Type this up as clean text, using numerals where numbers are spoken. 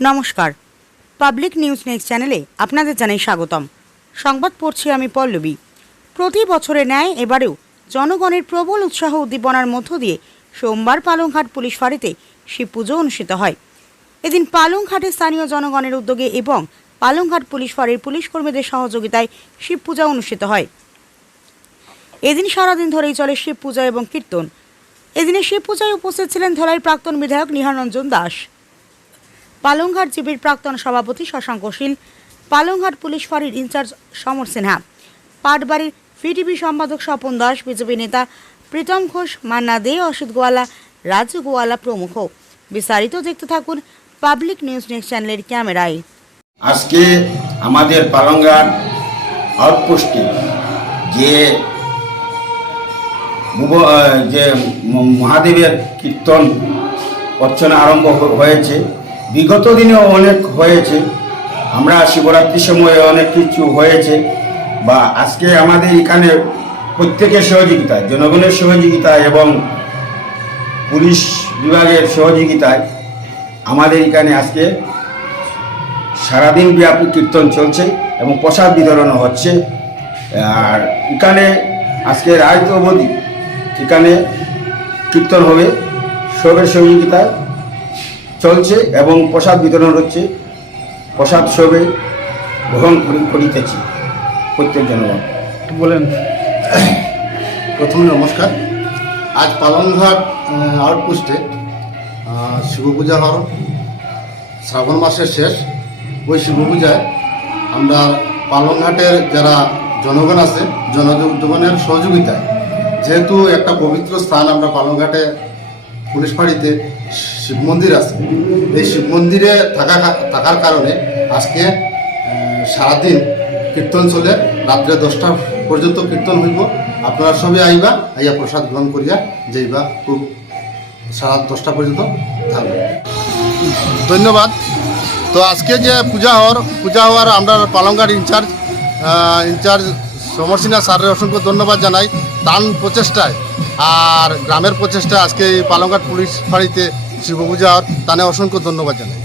নমস্কার, public news next চ্যানেলে আপনাদের জানাই স্বাগতম। সংবাদ পড়ছি আমি পল্লবী। প্রতি বছরের ন্যায় এবারেও জনগণের প্রবল উৎসাহ উদ্দীপনার মধ্য দিয়ে সোমবার পালংঘাট পুলিশ ফাঁড়িতে শিব পুজো অনুষ্ঠিত হয়। এদিন পালংঘাটে স্থানীয় জনগণের উদ্যোগে এবং পালংঘাট পুলিশ ফাঁড়ির পুলিশ কর্মীদের সহযোগিতায় শিব পূজা অনুষ্ঠিত হয়। এদিন সারাদিন ধরেই চলে শিব পূজা এবং কীর্তন। এদিনে শিব পূজায় উপস্থিত ছিলেন ধলাইয়ের প্রাক্তন বিধায়ক নিহাররঞ্জন দাস, পালংঘাট জিপির প্রাক্তন সভাপতি শশাঙ্ক শীল, পালংঘাট পুলিশ ফাঁড়ির ইনচার্জ সমর সিনহা, পাটবাড়ির ভিটিভি সম্পাদক স্বপন দাস, বিজেপি নেতা প্রীতম ঘোষ, মান্না দে, অসিত গোয়ালা, রাজু গোয়ালা প্রমুখ। বিস্তারিত দেখতে থাকুন পাবলিক নিউজ নেক্সট চ্যানেলের ক্যামেরায়। আজকে আমাদের পালংঘাট আউটপোস্টে যে মহাদেবের কীর্তন অর্চনা আরম্ভ হয়েছে, বিগত দিনেও অনেক হয়েছে। আমরা শিবরাত্রির সময়ে অনেক কিছু হয়েছে, বা আজকে আমাদের এখানে প্রত্যেকের সহযোগিতায়, জনগণের সহযোগিতায় এবং পুলিশ বিভাগের সহযোগিতায় আমাদের এখানে আজকে সারাদিন ব্যাপী কীর্তন চলছে এবং প্রসাদ বিতরণ হচ্ছে। আর এখানে আজকে রাত অবধি এখানে কীর্তন হবে, সবের সহযোগিতায় চলছে এবং প্রসাদ বিতরণ হচ্ছে। প্রসাদ সবে গ্রহণ করিতেছি প্রত্যেক জনগণ। বলেন। প্রথমে নমস্কার। আজ পালংঘাট আউটপোস্টে শিব পূজা হওয়ার শ্রাবণ মাসের শেষ। ওই শিব পূজায় আমরা পালংঘাটের যারা জনগণ আছে, জনগণের সহযোগিতায়, যেহেতু একটা পবিত্র স্থান, আমরা পালংঘাটে পুলিশ ফাঁড়িতে শিব মন্দির আছে। এই শিব মন্দিরে থাকার কারণে আজকে সারাদিন কীর্তন চলে, রাত্রে 10টা পর্যন্ত কীর্তন হইব। আপনারা সবাই আইবা, আইয়া প্রসাদ গ্রহণ করিয়া যাইবা, খুব সারা 10টা পর্যন্ত থাকবে। ধন্যবাদ। তো আজকে যে পূজা হওয়ার আমরা পালংঘাট ইনচার্জ সমর সিনহা স্যারের অসংখ্য ধন্যবাদ জানাই। তার প্রচেষ্টায় আর গ্রামের প্রচেষ্টায় আজকে এই পালংঘাট পুলিশ ফাঁড়িতে শিব পূজা হওয়ার, তানে অসংখ্য ধন্যবাদ জানাই।